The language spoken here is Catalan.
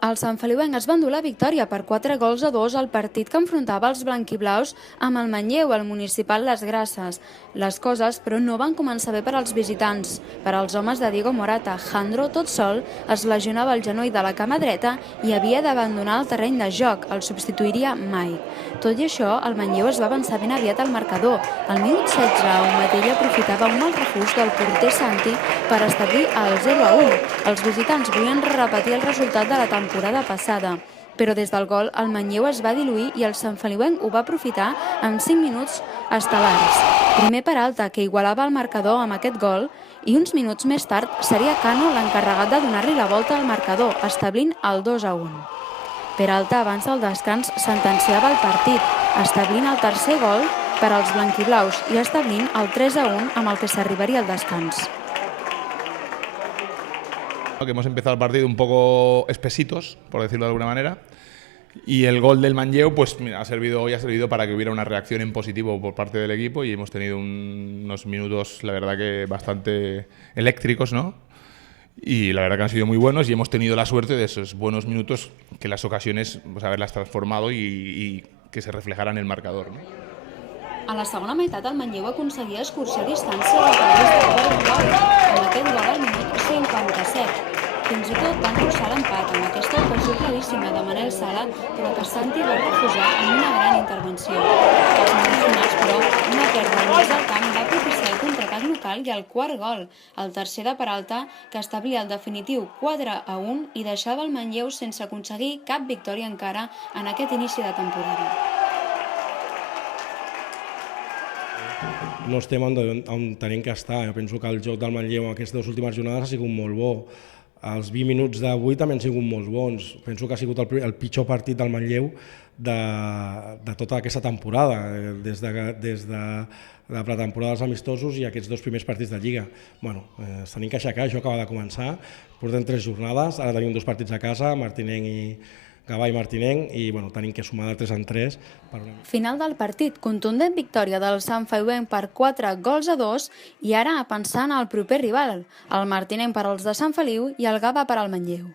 Els santfeliuencs van dur la victòria per 4-2 al partit que enfrontava els blanquiblaus amb el Manlleu, al municipal Les Grasses. Les coses, però, no van començar bé per als visitants. Per als homes de Diego Morata, Jandro, tot sol, es lesionava el genoll de la cama dreta i havia d'abandonar el terreny de joc. El substituiria mai. Tot i això, el Manlleu es va avançar ben aviat al marcador. Al minut 16, Umatilla aprofitava un mal refús del porter Santi per establir el 0-1. Els visitants volien repetir el resultat de la temporada passada, però des del gol el Manlleu es va diluir i el santfeliuenc ho va aprofitar amb 5 minuts estel·lars. Primer Peralta, que igualava el marcador amb aquest gol, i uns minuts més tard seria Cano l'encarregat de donar-li la volta al marcador, establint el 2-1. Peralta, abans del descans, sentenciava el partit, establint el tercer gol per als blanquiblaus i establint el 3-1 amb el que s'arribaria al descans. Que hemos empezado el partido un poco espesitos, por decirlo de alguna manera, y el gol del Manlleu pues ha servido para que hubiera una reacción en positivo por parte del equipo y hemos tenido unos minutos, la verdad que bastante eléctricos, ¿no? Y la verdad que han sido muy buenos y hemos tenido la suerte de esos buenos minutos que las ocasiones, pues, haberlas transformado y que se reflejaran en el marcador, ¿no? A la segona meitat el Manlleu aconseguia escurçar distància del gol amb aquest gol al minut 57. Fins i tot van forçar l'empat amb aquesta ocasió claríssima de Manel Sala, però que Santi va refusar amb una gran intervenció. Els minuts finals, però, una pèrdua al mig del camp va propiciar el contraatac local i el quart gol, el tercer de Peralta, que establia el definitiu 4-1 i deixava el Manlleu sense aconseguir cap victòria encara en aquest inici de temporada. No estem on tenim que estar. Jo penso que el joc del Manlleu en aquestes dues últimes jornades ha sigut molt bo. Els 20 minuts d'avui també han sigut molt bons. Penso que ha sigut el pitjor partit del Manlleu de tota aquesta temporada, des de la pretemporada dels amistosos i aquests dos primers partits de Lliga. Ens tenim que aixecar, això acaba de començar. Portem 3 jornades, ara tenim 2 partits a casa, Martinenc i Gavà i Martinenc, i tenim que sumar de 3 en 3. Final del partit, contundent victòria del santfeliuenc per 4-2 i ara pensant al proper rival, el Martinenc per als de Sant Feliu i el Gavà per al Manlleu.